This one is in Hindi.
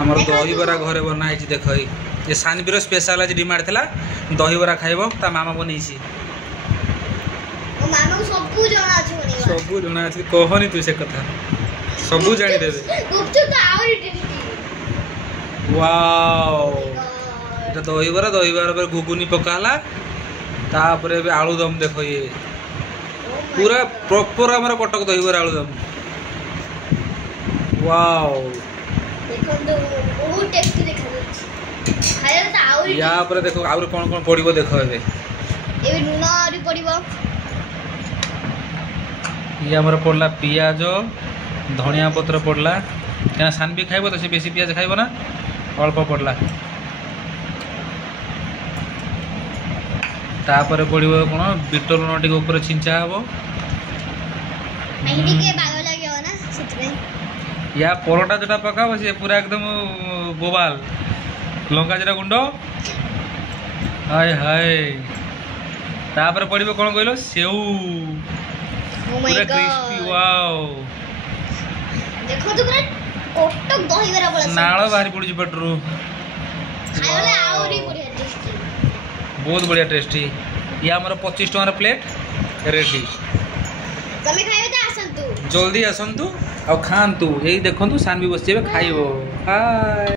आमर दहीबरा घरे बना है देख ये सानवीर स्पेशल आज डिमांड था दहीबरा खाइब ता मामा बन सबू जना कहनी तू से कथा सबू जानी देबे वाओ এটা দহিবরা দহিবরা पर घुगुनी पकाला तापर आलूदम देखो ये पूरा प्रॉपर हमर कटक दहिबरा आलूदम वाओ देखो तो बहुत टेस्टी देखा खाया तो आउरी या पर देखो आउर कोन कोन पड़िबो देखो एबे लूण आउरी पड़िबो ये हमर पड़ला पियाज धनिया पत्र पड़ला केना सान भी खाइबो त से बेसी पियाज खाइबो ना अल्प पड़ला तापर पड़िबो कोन बिट लूण टिक ऊपर छिंचा हबो नहीं के बागो लागियो ना सेतरे या परोटा जोटा पकाबो से पूरा एकदम बोबाल लंका जरा गुंडो हाय हाय तापर पड़िबो कोन कहलो सेऊ पूरा क्रिस्पी वाओ देखो तो पूरा कोटक दहीबरा बोला नाळ बाहरी पड़ुची पटरू खायले आउरी बढ़िया टेस्टी बहुत बढ़िया टेस्टी या हमर 25 टका प्लेट रेडी तमे खाइबे त आसंतु जल्दी आसंतु आ खांतु यही देखंतु सानवी बसिबे खाइबो हाय।